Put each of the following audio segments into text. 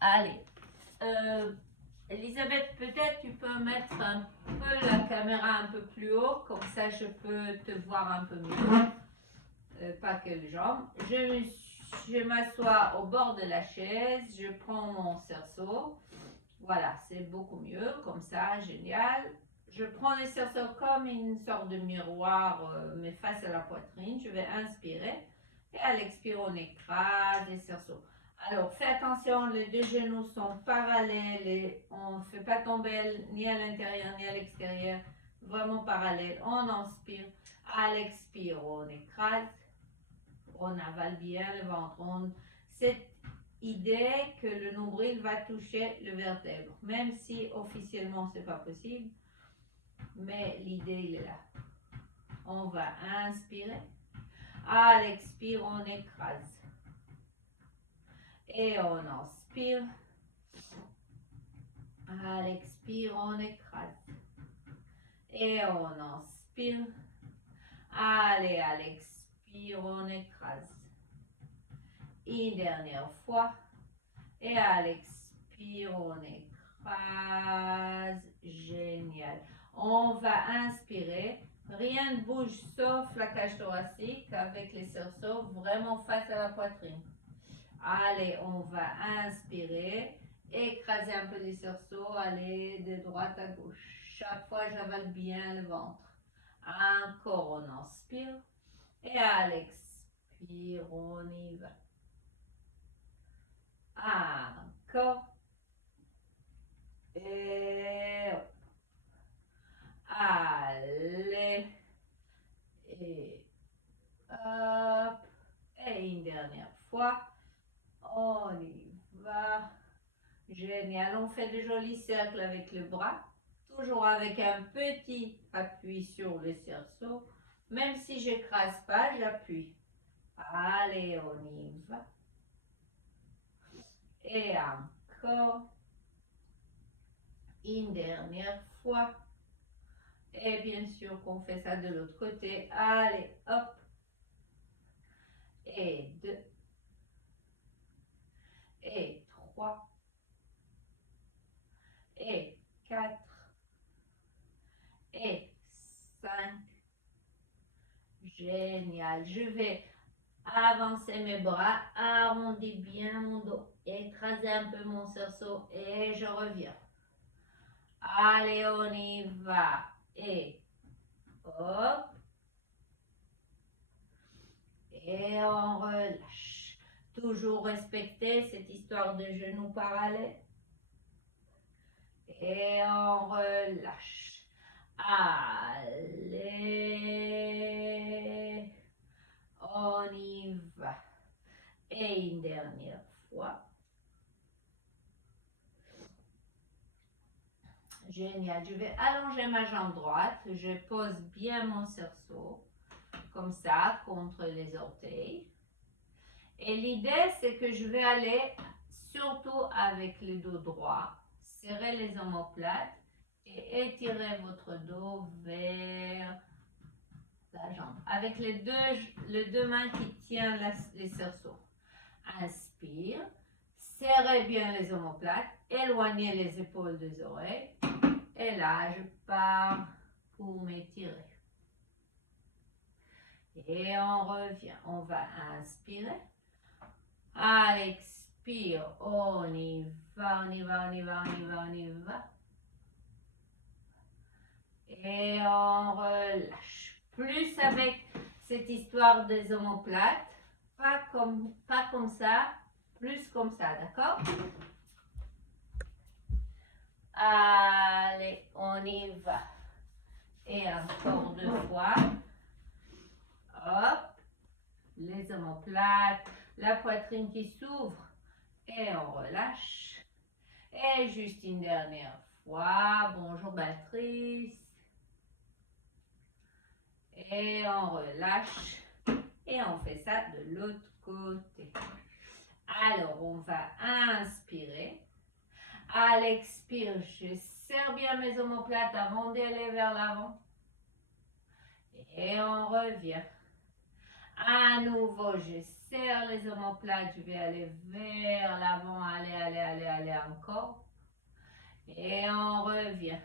Allez. Elisabeth, peut-être tu peux mettre un peu la caméra un peu plus haut, comme ça je peux te voir un peu mieux. Pas que les jambes. Je m'assois au bord de la chaise, je prends mon cerceau. Voilà, c'est beaucoup mieux, comme ça, génial. Je prends le cerceau comme une sorte de miroir, mais face à la poitrine. Je vais inspirer et à l'expire, on écrase les cerceaux. Alors, fais attention, les deux genoux sont parallèles et on ne fait pas tomber ni à l'intérieur ni à l'extérieur. Vraiment parallèles. On inspire. À l'expire, on écrase. On avale bien le ventre. Cette idée que le nombril va toucher le vertèbre, même si officiellement c'est pas possible, mais l'idée il est là. On va inspirer. À l'expire, on écrase. Et on inspire. À l'expire, on écrase. Et on inspire. Allez, à l'expire, on écrase. Une dernière fois. Et à l'expire, on écrase. Génial. On va inspirer. Rien ne bouge sauf la cage thoracique avec les cerceaux vraiment face à la poitrine. Allez, on va inspirer. Écraser un peu les cerceaux. Allez, de droite à gauche. Chaque fois, j'avale bien le ventre. Encore, on inspire. Et à l'expire, on y va. Encore. Et allez. Et hop. Et une dernière fois. On y va. Génial. On fait de jolis cercles avec le bras. Toujours avec un petit appui sur le cerceau. Même si je n'écrase pas, j'appuie. Allez, on y va. Et encore. Une dernière fois. Et bien sûr qu'on fait ça de l'autre côté. Allez, hop. Et 2. Et 3. Et 4. Et 5. Génial. Je vais avancer mes bras, arrondir bien mon dos, écraser un peu mon cerceau et je reviens. Allez, on y va. Et hop. Et on relâche. Toujours respecter cette histoire de genoux parallèles. Et on relâche. Allez. On y va. Et une dernière fois. Génial. Je vais allonger ma jambe droite. Je pose bien mon cerceau. Comme ça, contre les orteils. Et l'idée, c'est que je vais aller surtout avec le dos droit. Serrez les omoplates et étirez votre dos vers la jambe. Avec les deux mains qui tiennent les cerceaux. Inspire. Serrez bien les omoplates. Éloignez les épaules des oreilles. Et là, je pars pour m'étirer. Et on revient. On va inspirer. À l'expire, on y va, on y va, on y va, on y va, on y va. Et on relâche. Plus avec cette histoire des omoplates. Pas comme ça, plus comme ça, d'accord? Allez, on y va. Et encore 2 fois. Hop. Les omoplates, la poitrine qui s'ouvre. Et on relâche. Et juste une dernière fois. Bonjour Béatrice. Et on relâche. Et on fait ça de l'autre côté. Alors, on va inspirer. À l'expire, je serre bien mes omoplates avant d'aller vers l'avant. Et on revient. À nouveau, je serre les omoplates, je vais aller vers l'avant, aller encore. Et on revient.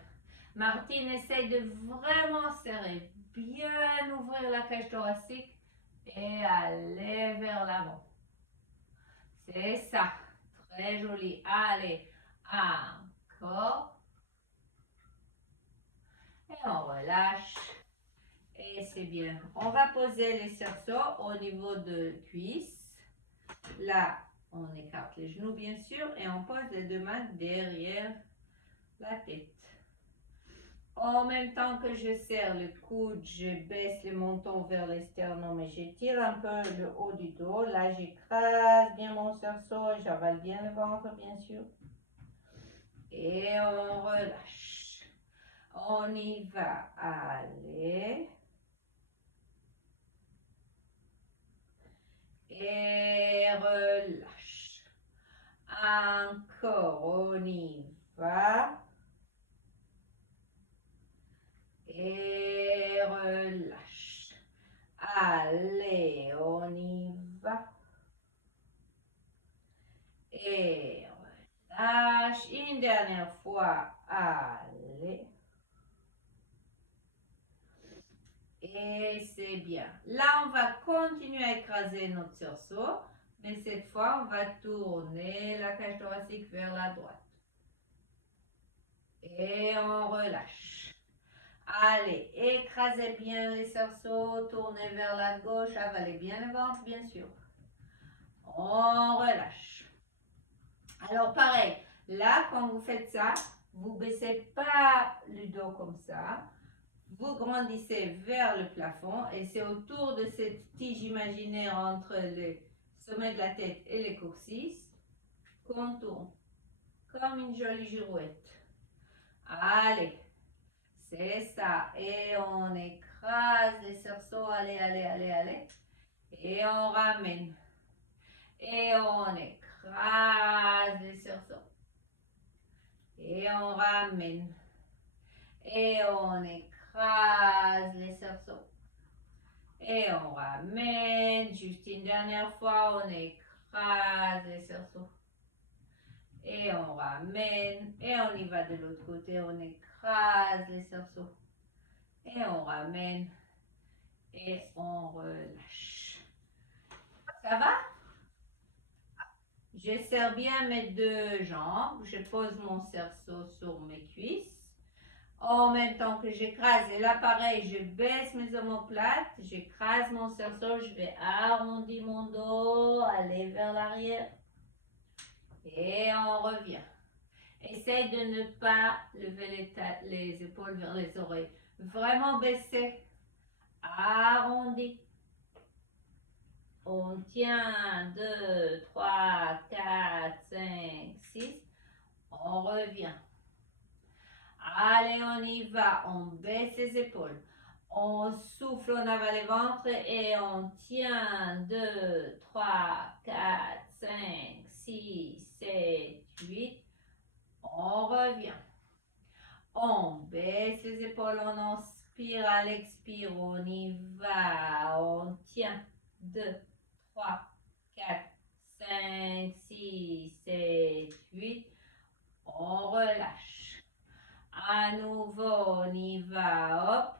Martine, essaye de vraiment serrer, bien ouvrir la cage thoracique et aller vers l'avant. C'est ça, très joli. Allez, encore. Et on relâche. Et c'est bien. On va poser les cerceaux au niveau de cuisse. Là, on écarte les genoux bien sûr et on pose les deux mains derrière la tête. En même temps que je serre le coude, je baisse le menton vers l'externum et j'étire un peu le haut du dos. Là, j'écrase bien mon cerceau, j'avale bien le ventre bien sûr. Et on relâche. On y va. Allez. Et relâche. Encore, on y va. Et relâche. Allez, on y va. Et relâche. Une dernière fois. Allez. Et c'est bien. Là, on va continuer à écraser notre cerceau. Mais cette fois, on va tourner la cage thoracique vers la droite. Et on relâche. Allez, écrasez bien les cerceaux, tournez vers la gauche, avalez bien le ventre, bien sûr. On relâche. Alors pareil, là, quand vous faites ça, vous baissez pas le dos comme ça. Vous grandissez vers le plafond et c'est autour de cette tige imaginaire entre le sommet de la tête et les coccyx qu'on tourne comme une jolie girouette. Allez, c'est ça. Et on écrase les cerceaux. Allez, allez, allez, allez. Et on ramène. Et on écrase les cerceaux. Et on ramène. Et on écrase les cerceaux. Et on ramène. Juste une dernière fois, on écrase les cerceaux. Et on ramène. Et on y va de l'autre côté. On écrase les cerceaux. Et on ramène. Et on relâche. Ça va? Je serre bien mes deux jambes. Je pose mon cerceau sur mes cuisses. En même temps que j'écrase, et là pareil, je baisse mes omoplates, j'écrase mon cerceau, je vais arrondir mon dos, aller vers l'arrière. Et on revient. Essaye de ne pas lever les épaules vers les oreilles. Vraiment baisser. Arrondi. On tient 2, 3, 4, 5, 6. On revient. Allez, on y va. On baisse les épaules. On souffle, on avale le ventre et on tient 2, 3, 4, 5, 6, 7, 8. On revient. On baisse les épaules, on inspire, à l'expire, on y va. On tient 2, 3, 4, 5, 6, 7, 8. On relâche. À nouveau, on y va. Hop.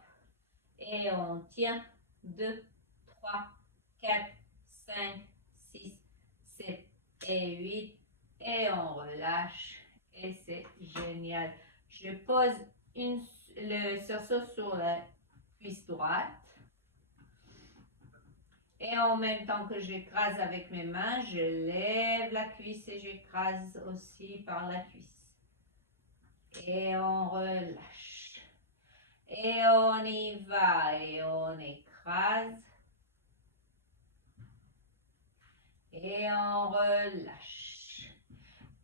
Et on tient 2, 3, 4, 5, 6, 7 et 8. Et on relâche. Et c'est génial. Je pose le cerceau sur la cuisse droite. Et en même temps que j'écrase avec mes mains, je lève la cuisse et j'écrase aussi par la cuisse. Et on relâche. Et on y va et on écrase. Et on relâche.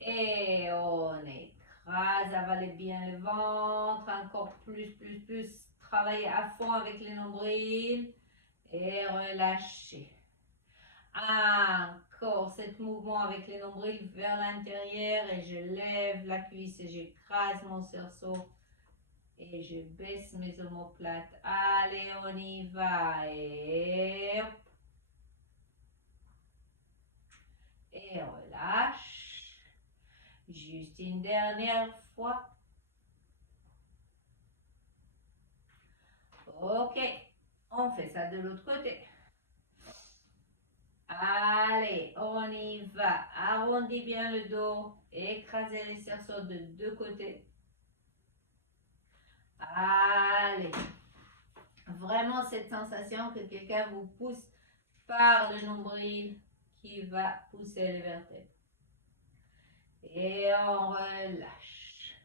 Et on écrase, avalez bien le ventre, encore plus. Travaillez à fond avec les nombrils et relâchez. Encore cet mouvement avec les nombrils vers l'intérieur et je lève la cuisse et j'écrase mon cerceau et je baisse mes omoplates. Allez, on y va et hop. Et relâche. Juste une dernière fois. Ok, on fait ça de l'autre côté. Allez, on y va. Arrondis bien le dos. Écrasez les cerceaux de deux côtés. Allez. Vraiment cette sensation que quelqu'un vous pousse par le nombril qui va pousser les vertèbres. Et on relâche.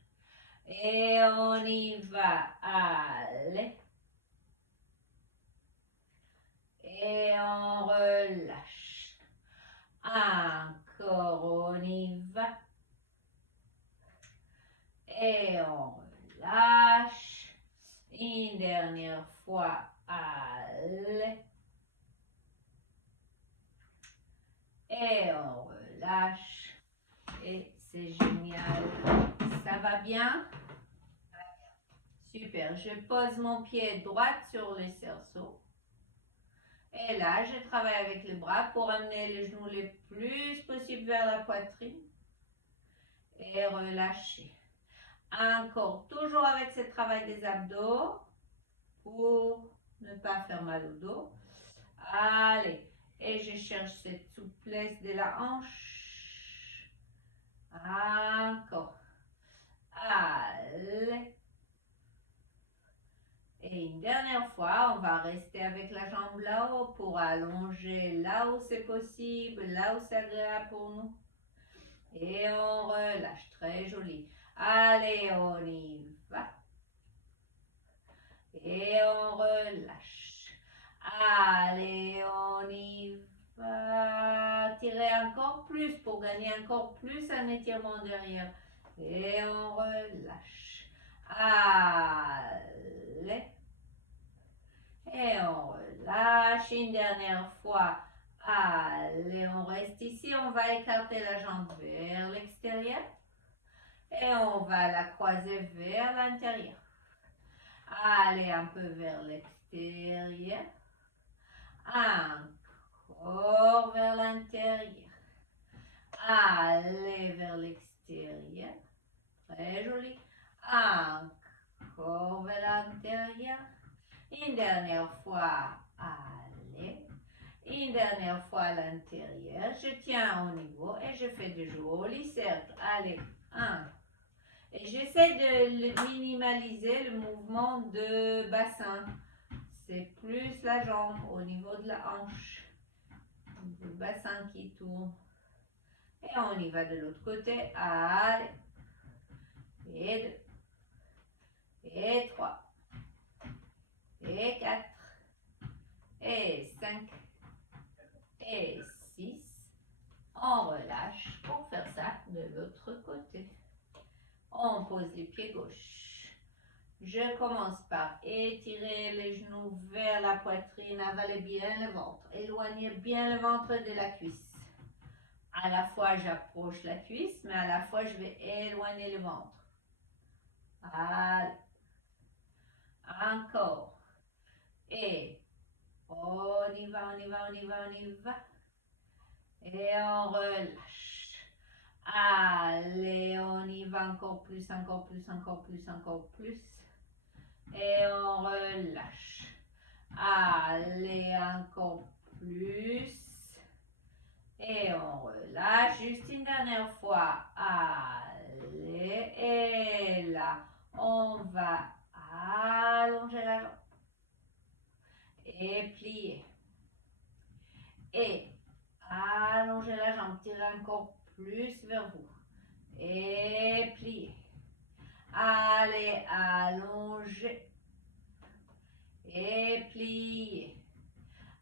Et on y va. Allez. Et on relâche. Encore, on y va. Et on relâche. Une dernière fois. Allez. Et on relâche. Et c'est génial. Ça va bien? Super. Je pose mon pied droit sur les cerceaux. Et là, je travaille avec les bras pour amener les genoux le plus possible vers la poitrine. Et relâcher. Encore, toujours avec ce travail des abdos pour ne pas faire mal au dos. Allez. Et je cherche cette souplesse de la hanche. Encore. Allez. Et une dernière fois, on va rester avec la jambe là-haut pour allonger là où c'est possible, là où c'est agréable pour nous. Et on relâche, très joli. Allez, on y va. Et on relâche. Allez, on y va. Tirez encore plus pour gagner encore plus un étirement derrière. Et on relâche. Allez. Et on relâche une dernière fois. Allez, on reste ici. On va écarter la jambe vers l'extérieur. Et on va la croiser vers l'intérieur. Allez, un peu vers l'extérieur. Encore vers l'intérieur. Allez, vers l'extérieur. Très joli. Encore vers l'intérieur. Une dernière fois, allez. Une dernière fois à l'intérieur. Je tiens au niveau et je fais de jolis cercles. Allez, 1. Et j'essaie de minimaliser le mouvement de bassin. C'est plus la jambe au niveau de la hanche. Le bassin qui tourne. Et on y va de l'autre côté. Allez. Et 2. Et 3. Et 4. Et 5. Et 6. On relâche pour faire ça de l'autre côté. On pose les pieds gauche. Je commence par étirer les genoux vers la poitrine, avaler bien le ventre. Éloignez bien le ventre de la cuisse. À la fois, j'approche la cuisse, mais à la fois, je vais éloigner le ventre. Allez. Encore. Et on y va, on y va, on y va, on y va. Et on relâche. Allez, on y va encore plus, encore plus, encore plus, encore plus. Et on relâche. Allez, encore plus. Et on relâche. Juste une dernière fois. Allez. Et là, on va allonger la jambe. Et plier. Et allongez la jambe, tirez encore plus vers vous. Et pliez. Allez, allongez. Et pliez.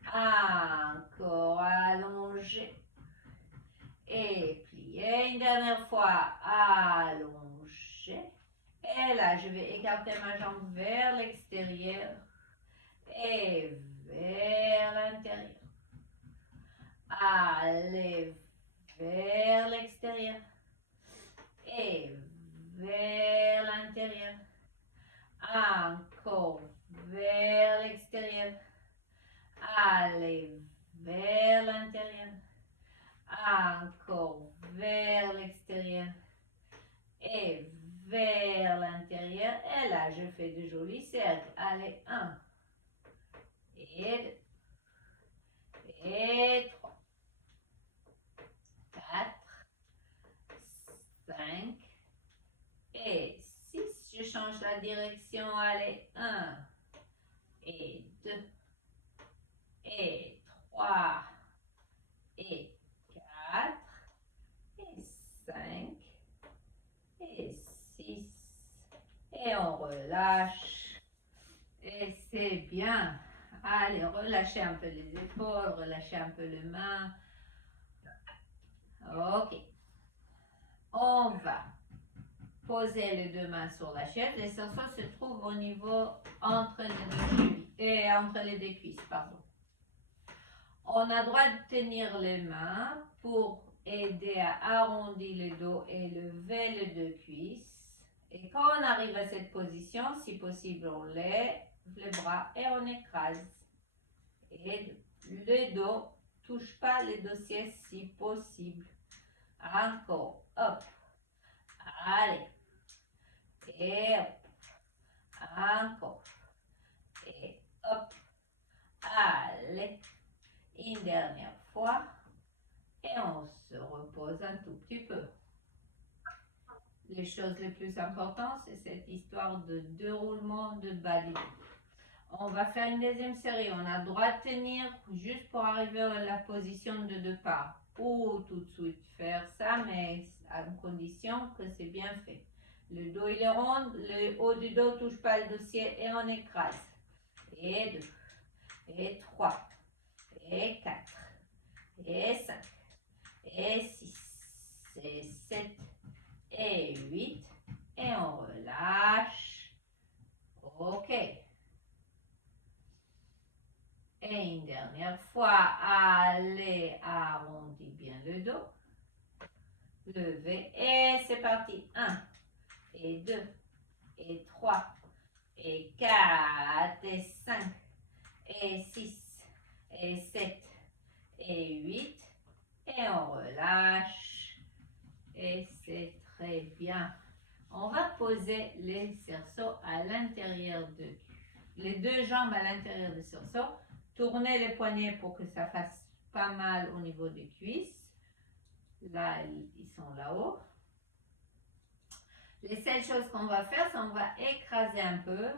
Encore allongez. Et pliez. Une dernière fois, allongez. Et là, je vais écarter ma jambe vers l'extérieur et vers l'intérieur. Allez vers l'extérieur et vers l'intérieur. Encore vers l'extérieur. Allez vers l'intérieur. Encore ça, je fais de jolis cercles. Allez, 1 et 2 et 3, 4, 5 et 6. Je change la direction. Allez, 1 et 2 et 3 et 4 et 5 et 6. Et on relâche. Et c'est bien. Allez, relâchez un peu les épaules, relâchez un peu les mains. Ok. On va poser les deux mains sur la chaise. Les cerceaux se trouvent au niveau entre les deux chevilles et entre les deux cuisses, pardon. On a droit de tenir les mains pour aider à arrondir le dos et lever les deux cuisses. Et quand on arrive à cette position, si possible, on lève les bras et on écrase. Et le dos, touche pas les dossiers si possible. Encore, hop. Allez. Et hop. Encore. Et hop. Allez. Une dernière fois. Et on se repose un tout petit peu. Les choses les plus importantes, c'est cette histoire de déroulement de bas du dos. On va faire une deuxième série. On a le droit de tenir juste pour arriver à la position de départ. Ou tout de suite faire ça, mais à condition que c'est bien fait. Le dos il est rond, le haut du dos ne touche pas le dossier et on écrase. Et 2, et 3, et 4, et 5, et 6, et 7, et 8. Et on relâche. Ok. Et une dernière fois, allez, arrondis bien le dos. Levez et c'est parti. 1 et 2 et 3 et 4 et 5 et 6 et 7 et 8. Et on relâche. Et c'est très bien. On va poser les cerceaux à l'intérieur de les deux jambes à l'intérieur des cerceaux. Tournez les poignets pour que ça fasse pas mal au niveau des cuisses. Là, ils sont là-haut. Les seules choses qu'on va faire, c'est qu'on va écraser un peu.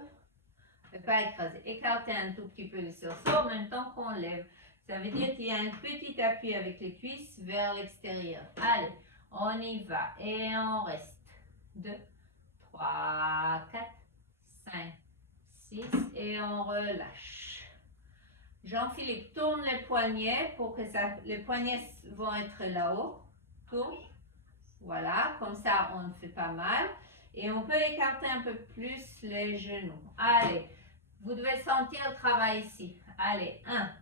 Pas écraser, écarter un tout petit peu les cerceaux en même temps qu'on lève. Ça veut dire qu'il y a un petit appui avec les cuisses vers l'extérieur. Allez, on y va et on reste. 2, 3, 4, 5, 6 et on relâche. Jean-Philippe tourne les poignets pour que les poignets vont être là-haut. Tourne. Voilà, comme ça on ne fait pas mal. Et on peut écarter un peu plus les genoux. Allez, vous devez sentir le travail ici. Allez, 1,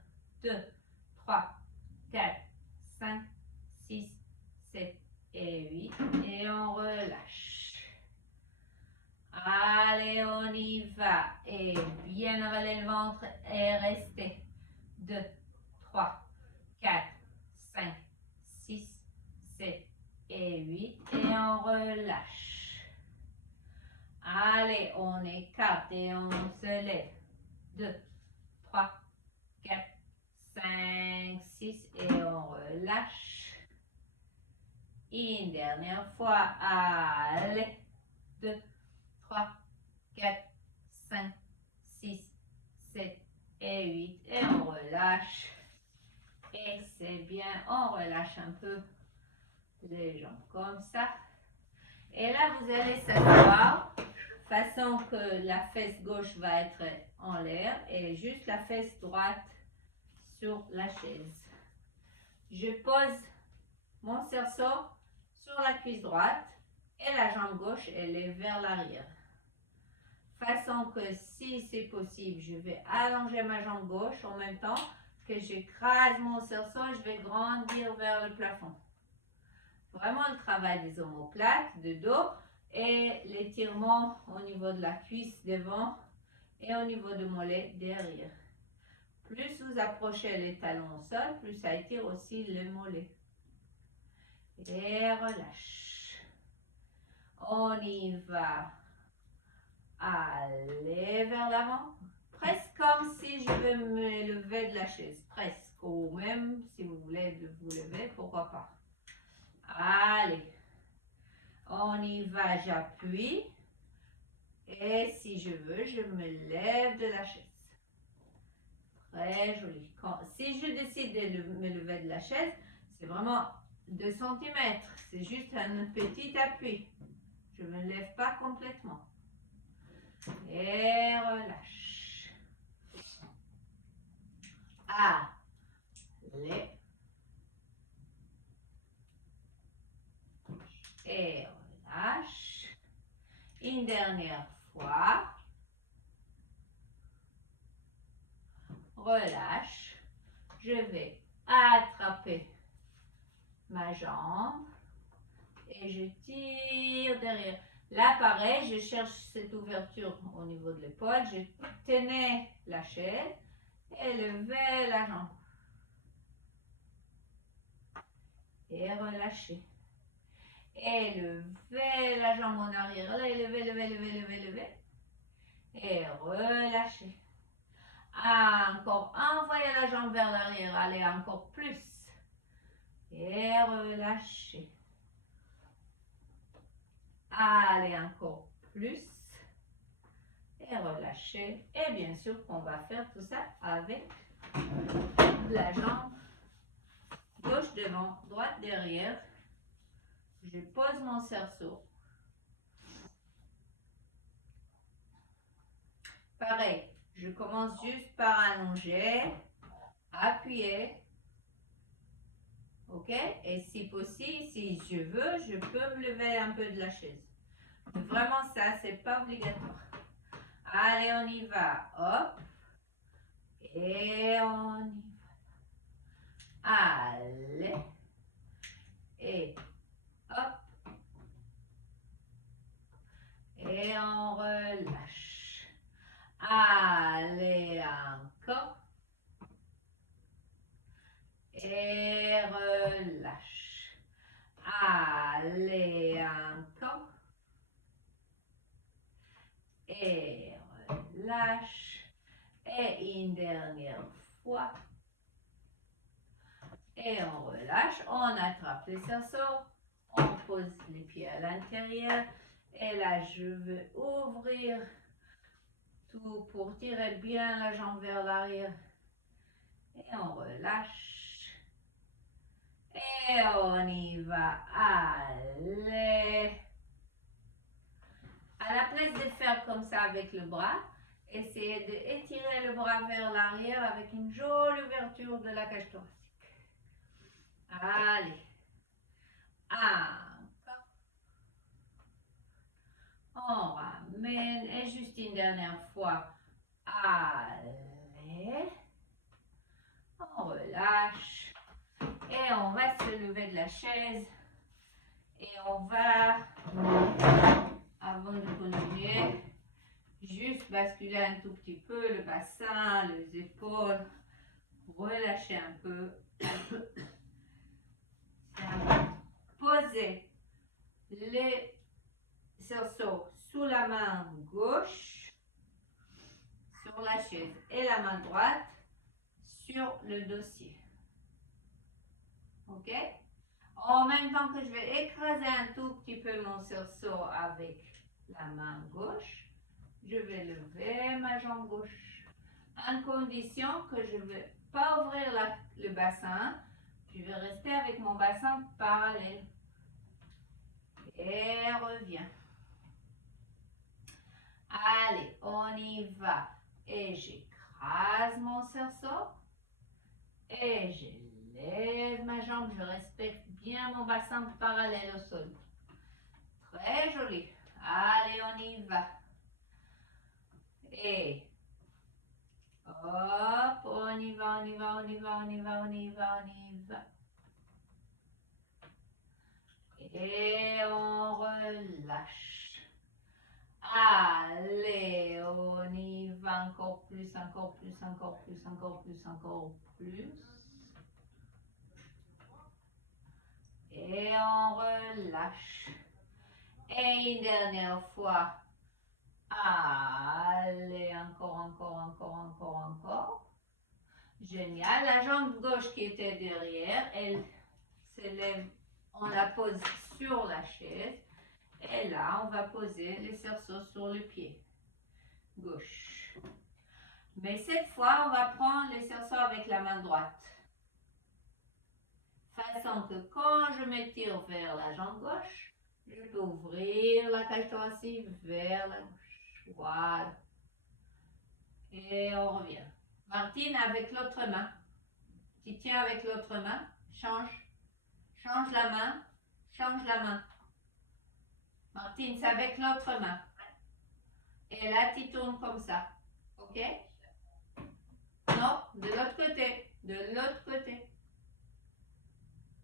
2, 3, 4, 5, 6, 7 et 8. Et on relâche. Allez, on y va. Et bien avaler le ventre et restez. 2, 3, 4, 5, 6, 7 et 8. Et on relâche. Allez, on écarte et on se lève. 2, 3, 4, 5, 6 et on relâche. Une dernière fois. Allez. 2, 3, 4, 5, 6, 7 et 8. Et on relâche. Et c'est bien. On relâche un peu les jambes comme ça. Et là, vous allez s'asseoir. Façon que la fesse gauche va être en l'air et juste la fesse droite sur la chaise. Je pose mon cerceau sur la cuisse droite et la jambe gauche elle est vers l'arrière. Façon que si c'est possible, je vais allonger ma jambe gauche en même temps que j'écrase mon cerceau, je vais grandir vers le plafond. Vraiment le travail des omoplates, de dos et l'étirement au niveau de la cuisse devant et au niveau du mollet derrière. Plus vous approchez les talons au sol, plus ça étire aussi le mollet. Et relâche. On y va. Allez vers l'avant. Presque comme si je veux me lever de la chaise. Presque. Ou même si vous voulez de vous lever, pourquoi pas. Allez. On y va, j'appuie. Et si je veux, je me lève de la chaise. Très joli. Si je décide de me lever de la chaise, c'est vraiment 2 cm. C'est juste un petit appui. Je ne me lève pas complètement. Et relâche. Allez. Et relâche. Une dernière fois. Relâche. Je vais attraper ma jambe et je tire derrière. Là, pareil, je cherche cette ouverture au niveau de l'épaule. Je tenais la chaise et levais la jambe. Et relâcher. Et lever la jambe en arrière. Là, et lever. Et relâcher. Encore, envoyez la jambe vers l'arrière. Allez, encore plus. Et relâcher. Allez, encore plus. Et relâcher. Et bien sûr qu'on va faire tout ça avec la jambe gauche devant, droite derrière. Je pose mon cerceau. Pareil, je commence juste par allonger, appuyer. Ok? Et si possible, si je veux, je peux me lever un peu de la chaise. Mais vraiment, ça, c'est pas obligatoire. Allez, on y va. Hop. Et on y va. Allez. Et hop. Et on relâche. Allez, encore. Et relâche. Allez, encore. Et relâche. Et une dernière fois. Et on relâche. On attrape les cerceaux. On pose les pieds à l'intérieur. Et là, je veux ouvrir tout pour tirer bien la jambe vers l'arrière. Et on relâche. Et on y va. Allez. À la place de faire comme ça avec le bras, essayez d'étirer le bras vers l'arrière avec une jolie ouverture de la cage thoracique. Allez. Encore. On ramène. Et juste une dernière fois. Allez. On relâche. Et on va se lever de la chaise. Et on va, avant de continuer, juste basculer un tout petit peu le bassin, les épaules. Relâcher un peu. Posez les cerceaux sous la main gauche sur la chaise et la main droite sur le dossier. Ok? En même temps que je vais écraser un tout petit peu mon cerceau avec la main gauche, je vais lever ma jambe gauche. En condition que je ne vais pas ouvrir le bassin, je vais rester avec mon bassin parallèle. Et reviens. Allez, on y va. Et j'écrase mon cerceau. Et je lève ma jambe. Je respecte bien mon bassin parallèle au sol. Très joli. Allez, on y va. Et hop, on y va, on y va, on y va, on y va, on y va, on y va. Et on relâche. Allez, on y va encore plus, encore plus, encore plus, encore plus, encore plus. Et on relâche. Et une dernière fois. Allez, encore. Génial. La jambe gauche qui était derrière, elle s'élève, on la pose sur la chaise. Et là, on va poser les cerceaux sur le pied gauche. Mais cette fois, on va prendre les cerceaux avec la main droite. Façon que quand je m'étire vers la jambe gauche, je peux ouvrir la cage thoracique vers la gauche. Voilà. Et on revient. Martine, avec l'autre main. Tu tiens avec l'autre main. Change. Change la main. Change la main. Martine, c'est avec l'autre main. Et là, tu tournes comme ça. OK? Non, de l'autre côté. De l'autre côté.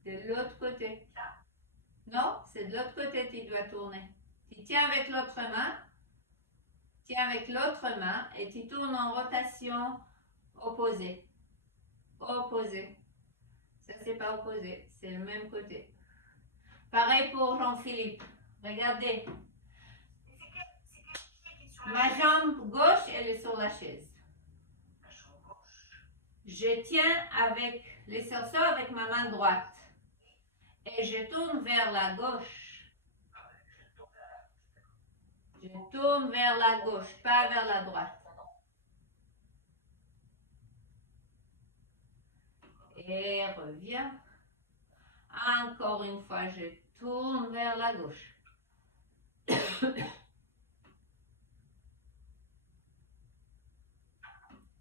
De l'autre côté. Non, c'est de l'autre côté que tu dois tourner. Tu tiens avec l'autre main. Tiens avec l'autre main et tu tournes en rotation opposée. Opposée. Ça, c'est pas opposé. C'est le même côté. Pareil pour Jean-Philippe. Regardez. Ma jambe gauche, elle est sur la chaise. Je tiens avec les cerceaux avec ma main droite. Et je tourne vers la gauche. Je tourne vers la gauche, pas vers la droite. Et reviens. Encore une fois, je tourne vers la gauche.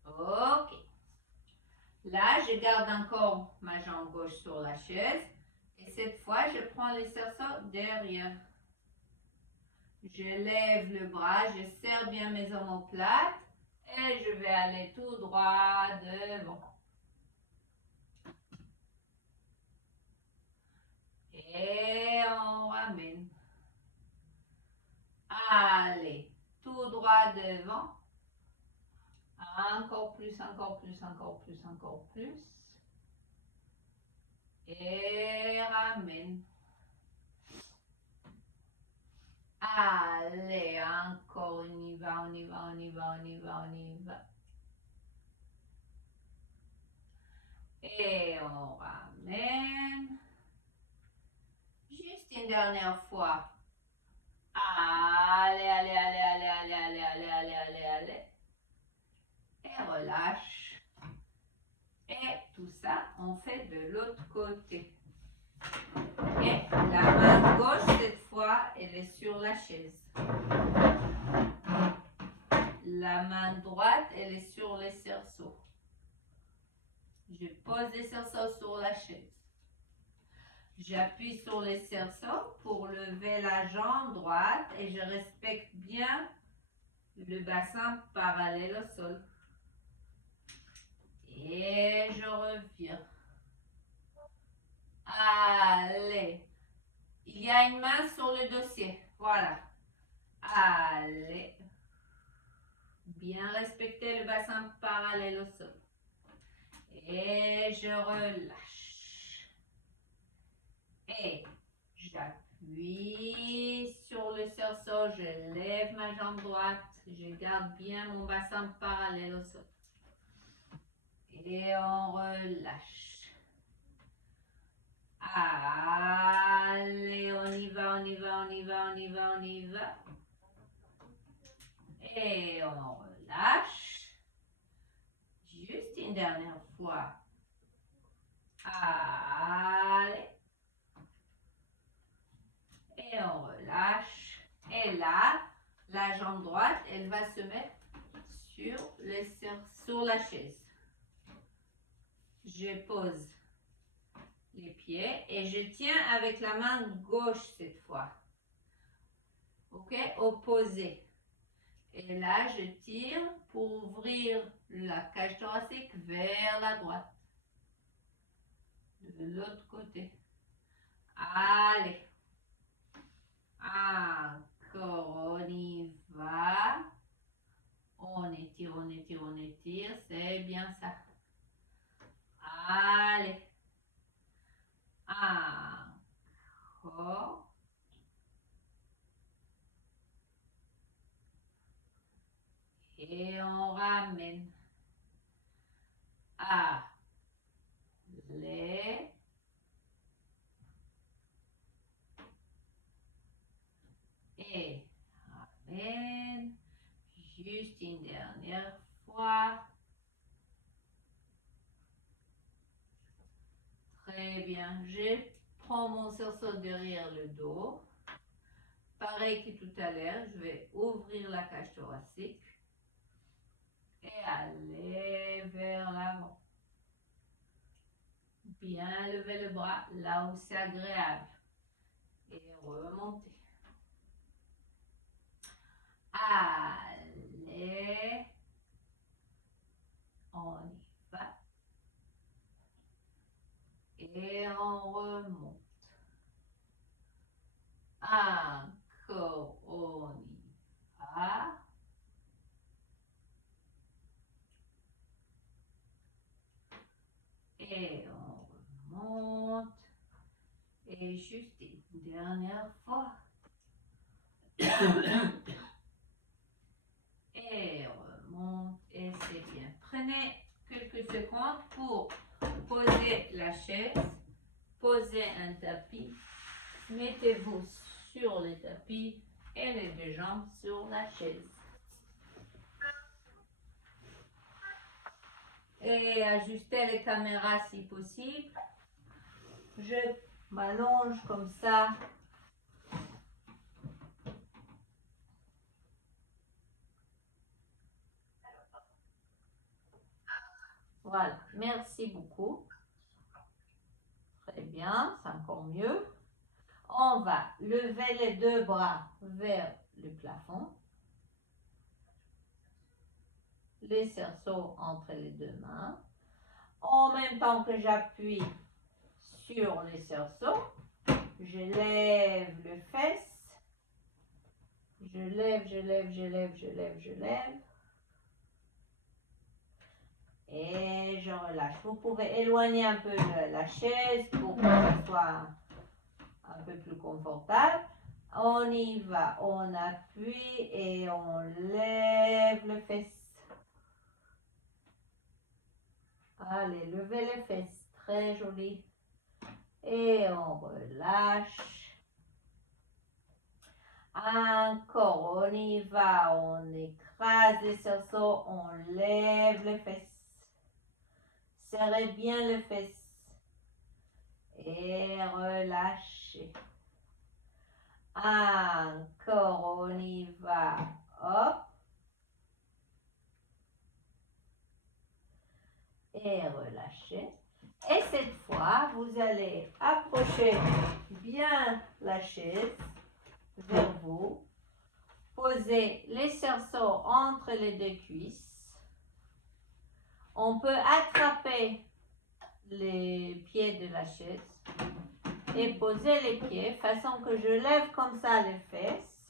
Ok. Là, je garde encore ma jambe gauche sur la chaise. Et cette fois, je prends les cerceaux derrière. Je lève le bras, je serre bien mes omoplates et je vais aller tout droit devant. Et on ramène. Allez, tout droit devant. Encore plus, encore plus, encore plus, encore plus. Et ramène. Allez, encore, on y va, on y va, on y va, on y va, on y va. Et on ramène. Juste une dernière fois. Allez, allez, allez, allez, allez, allez, allez, allez, allez, allez. Et relâche. Et tout ça, on fait de l'autre côté. Et la main gauche, cette fois, elle est sur la chaise. La main droite, elle est sur les cerceaux. Je pose les cerceaux sur la chaise. J'appuie sur les cerceaux pour lever la jambe droite et je respecte bien le bassin parallèle au sol. Et je reviens. Allez. Il y a une main sur le dossier. Voilà. Allez. Bien respecter le bassin parallèle au sol. Et je relâche. Et j'appuie sur le cerceau. Je lève ma jambe droite. Je garde bien mon bassin parallèle au sol. Et on relâche. Allez, on y va, on y va, on y va, on y va, on y va. Et on relâche. Juste une dernière fois. Allez. Et on relâche. Et là, la jambe droite, elle va se mettre sur la chaise. Je pose les pieds et je tiens avec la main gauche cette fois. Ok, opposé. Et là, je tire pour ouvrir la cage thoracique vers la droite. De l'autre côté. Allez. Encore, on y va. On étire, on étire, on étire. C'est bien ça. Allez. Encore. Et on ramène. Allez. Et ramène. Juste une dernière fois. Très bien. Je prends mon cerceau derrière le dos. Pareil que tout à l'heure, je vais ouvrir la cage thoracique et aller vers l'avant. Bien lever le bras là où c'est agréable et remonter. Allez, on y va. Et on remonte. Encore, on y va. Et on remonte. Et juste une dernière fois. Et remonte. Et c'est bien. Prenez quelques secondes pour poser la chaise. Posez un tapis. Mettez-vous sur le tapis et les deux jambes sur la chaise. Et ajustez les caméras si possible. Je m'allonge comme ça. Voilà, merci beaucoup. Très bien, c'est encore mieux. On va lever les deux bras vers le plafond. Les cerceaux entre les deux mains. En même temps que j'appuie sur les cerceaux, je lève le fesse. Je lève, je lève, je lève, je lève, je lève. Et je relâche. Vous pouvez éloigner un peu la chaise pour que ça soit un peu plus confortable. On y va, on appuie et on lève le fesse. Allez, levez les fesses, très joli. Et on relâche. Encore, on y va, on écrase les cerceaux, on lève les fesses. Serrez bien les fesses. Et relâchez. Encore, on y va. Hop. Et relâchez. Et cette fois, vous allez approcher bien la chaise vers vous. Posez les cerceaux entre les deux cuisses. On peut attraper les pieds de la chaise et poser les pieds façon que je lève comme ça les fesses.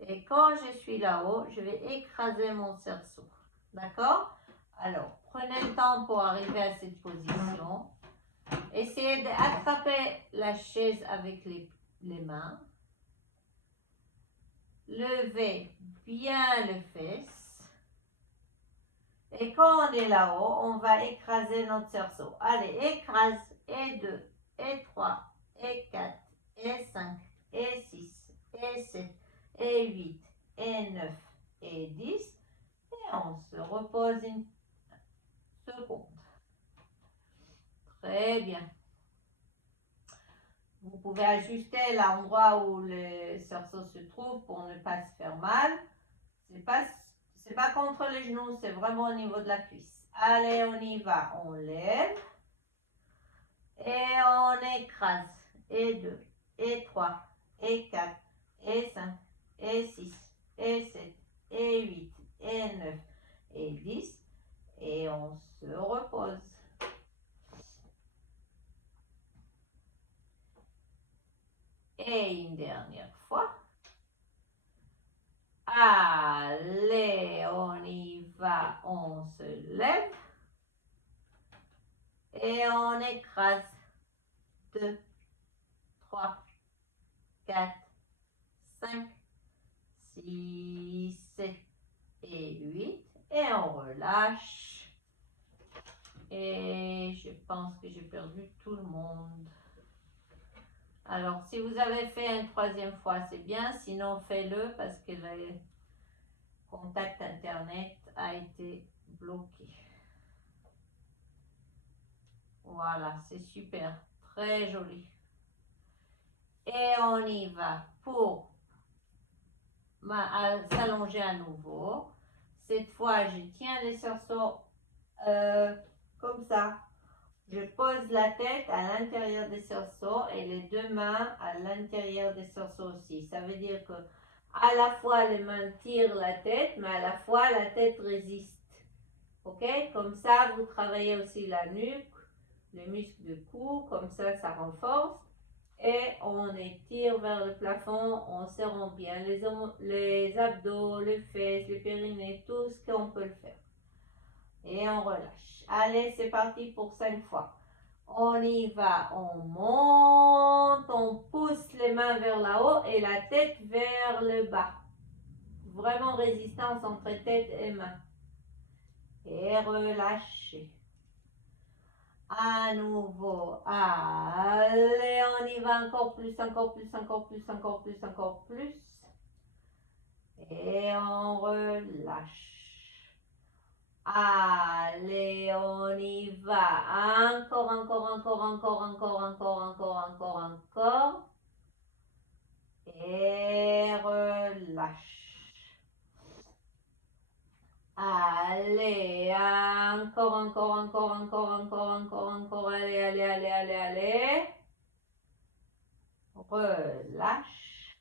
Et quand je suis là-haut, je vais écraser mon cerceau. D'accord? Alors, prenez le temps pour arriver à cette position. Essayez d'attraper la chaise avec les mains. Levez bien les fesses. Et quand on est là-haut, on va écraser notre cerceau. Allez, écrase. Et 2, et 3, et 4, et 5, et 6, et 7, et 8, et 9, et 10. Et on se repose une seconde. Très bien. Vous pouvez ajuster l'endroit où le cerceau se trouve pour ne pas se faire mal. C'est pas contre les genoux, c'est vraiment au niveau de la cuisse. Allez, on y va. On lève. Et on écrase. Et 2, et 3, et 4, et 5, et 6, et 7, et 8, et 9, et 10. Et on se repose. Et une dernière fois. Allez, on y va, on se lève. Et on écrase. 2, 3, 4, 5, 6, 7 et 8. Et on relâche. Et je pense que j'ai perdu tout le monde. Alors, si vous avez fait une troisième fois, c'est bien. Sinon, faites-le parce que le contact Internet a été bloqué. Voilà, c'est super. Très joli. Et on y va pour s'allonger à nouveau. Cette fois, je tiens les cerceaux comme ça. Je pose la tête à l'intérieur des cerceaux et les deux mains à l'intérieur des cerceaux aussi. Ça veut dire que à la fois les mains tirent la tête, mais à la fois la tête résiste. Ok? Comme ça, vous travaillez aussi la nuque, les muscles du cou, comme ça renforce. Et on étire vers le plafond, on serre bien les abdos, les fesses, les périnées, tout ce qu'on peut le faire. Et on relâche. Allez, c'est parti pour 5 fois. On y va, on monte, on pousse les mains vers là haut et la tête vers le bas. Vraiment résistance entre tête et main. Et relâchez. À nouveau, allez, on y va encore plus, encore plus, encore plus, encore plus, encore plus. Et on relâche. Allez, on y va. Encore, encore, encore, encore, encore, encore, encore, encore, encore. Et relâche. Allez, encore, encore, encore, encore, encore, encore, encore. Allez, allez, allez, allez, allez. Relâche.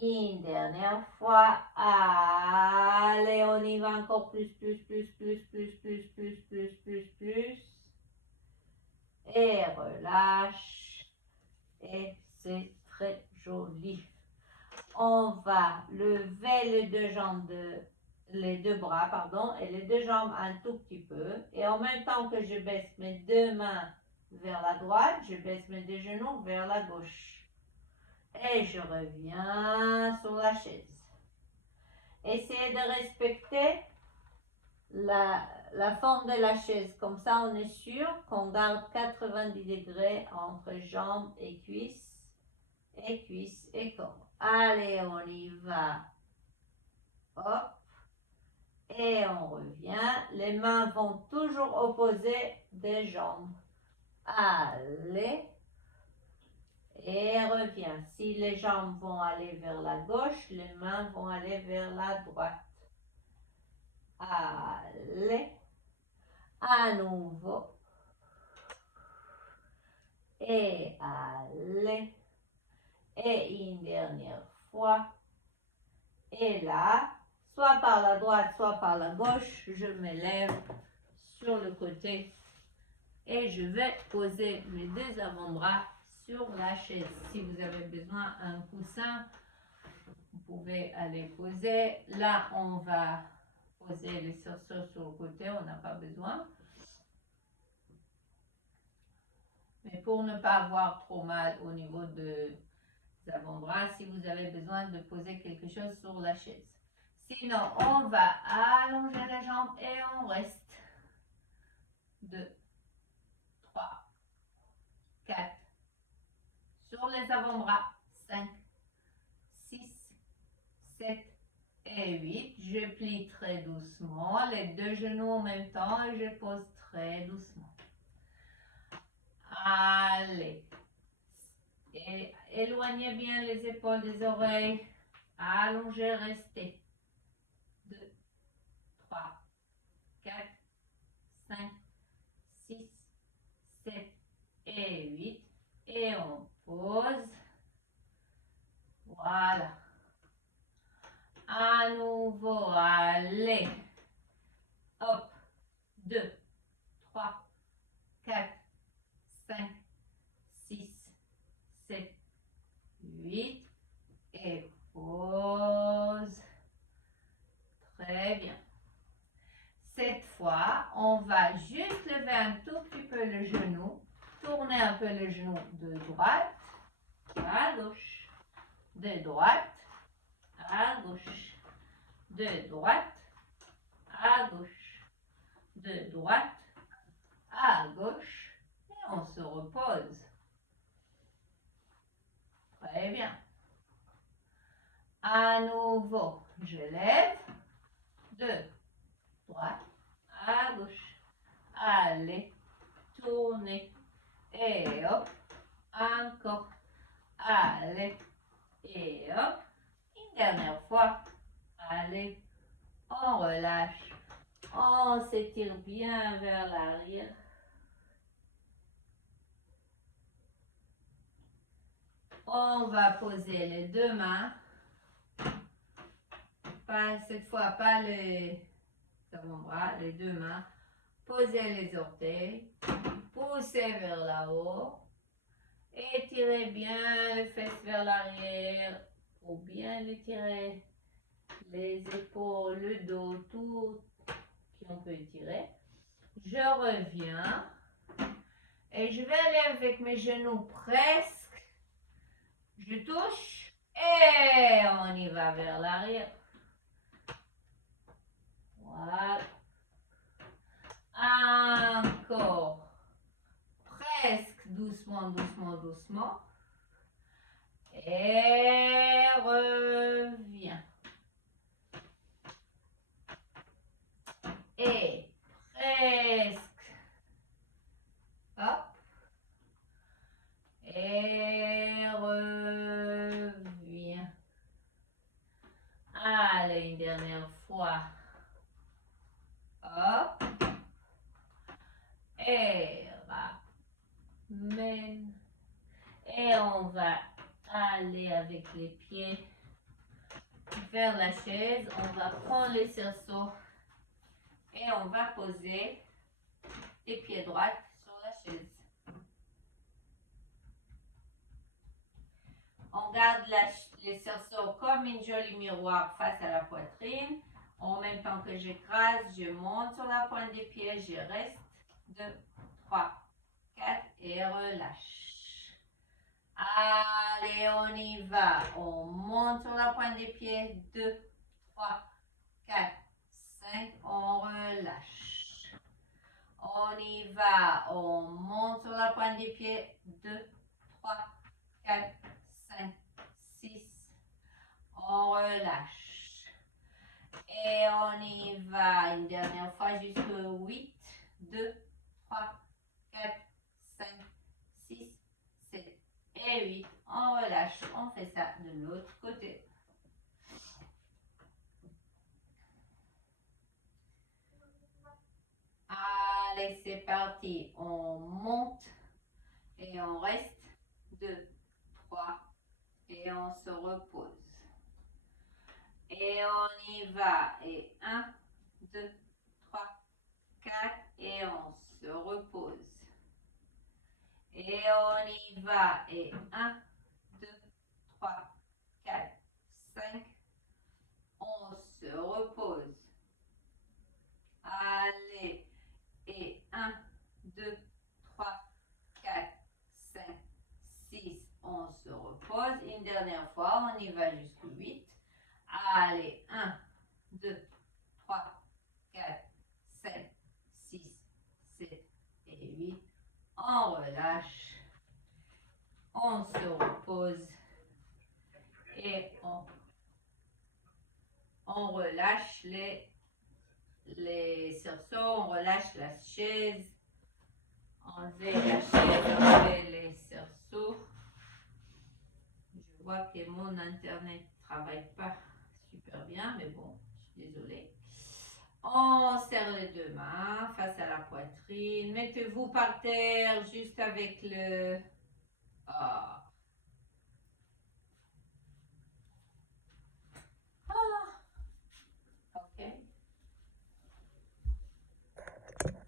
Une dernière fois. Allez, on y va encore plus, plus, plus, plus, plus, plus, plus, plus, plus, plus. Et relâche. Et c'est très joli. On va lever les deux jambes les deux bras, pardon, et les deux jambes un tout petit peu. Et en même temps que je baisse mes deux mains vers la droite, je baisse mes deux genoux vers la gauche. Et je reviens sur la chaise. Essayez de respecter la forme de la chaise. Comme ça, on est sûr qu'on garde 90 degrés entre jambes et cuisses et corps. Allez, on y va. Hop. Et on revient. Les mains vont toujours opposer des jambes. Allez. Et reviens. Si les jambes vont aller vers la gauche, les mains vont aller vers la droite. Allez. À nouveau. Et allez. Et une dernière fois. Et là, soit par la droite, soit par la gauche, je me lève sur le côté et je vais poser mes deux avant-bras sur la chaise. Si vous avez besoin d'un coussin, vous pouvez aller poser. Là, on va poser les cerceaux sur le côté, on n'a pas besoin. Mais pour ne pas avoir trop mal au niveau des avant-bras, si vous avez besoin de poser quelque chose sur la chaise. Sinon, on va allonger les jambes et on reste. 2, 3, 4. Sur les avant-bras, 5, 6, 7 et 8. Je plie très doucement, les deux genoux en même temps et je pose très doucement. Allez. Et éloignez bien les épaules des oreilles. Allongez, restez. 2, 3, 4, 5, 6, 7 et 8. Et on pose. Voilà. À nouveau, allez. Hop. 2, 3, 4, 5, 6, 7, 8. Et pause. Très bien. Cette fois, on va juste lever un tout petit peu le genou. Tourner un peu le genou de droite à gauche. De droite à gauche. de droite à gauche, de droite à gauche, et on se repose. Très bien. À nouveau, je lève, de droite à gauche. Allez, tournez, et hop, encore. Allez, et hop, une dernière fois. Allez, on relâche. On s'étire bien vers l'arrière. On va poser les deux mains. Pas, cette fois, pas les avant-bras, les deux mains. Posez les orteils. Poussez vers là-haut. Étirez bien les fesses vers l'arrière. Pour bien étirer les épaules, le dos, tout qu'on peut étirer. Je reviens. Et je vais aller avec mes genoux presque. Je touche. Et on y va vers l'arrière. Voilà. Encore. Presque doucement, doucement, doucement. Et reviens. Et presque. Hop. Et reviens. Allez, une dernière fois. Hop. Et ramène. Et on va aller avec les pieds vers la chaise. On va prendre les cerceaux et on va poser les pieds droits sur la chaise. On garde les cerceaux comme une jolie miroir face à la poitrine. En même temps que j'écrase, je monte sur la pointe des pieds, je reste. 2, 3, 4 et relâche. Allez, on y va. On monte sur la pointe des pieds. 2, 3, 4, 5. On relâche. On y va. On monte sur la pointe des pieds. 2, 3, 4, 5, 6. On relâche. Et on y va. Une dernière fois jusqu'au 8. 2, 3, 4, 5, 6, 7 et 8. On relâche. On fait ça de l'autre côté. Allez, c'est parti. On monte et on reste. 2, 3 et on se repose. Et on y va. Et 1, 2, 3, 4 et on se repose. Et on y va. Et 1, 2, 3, 4, 5. On se repose. Allez. Et 1, 2, 3, 4, 5, 6. On se repose. Une dernière fois. On y va jusqu'au 8. Allez. 1, 2, 3, 4, 5, 6, 7 et 8. On relâche. On se repose. Et on relâche les cerceaux. On relâche la chaise. Enlevez la chaise. Enlevez les cerceaux. Je vois que mon internet ne travaille pas super bien, mais bon, je suis désolée. On serre les deux mains face à la poitrine. Mettez-vous par terre juste avec le...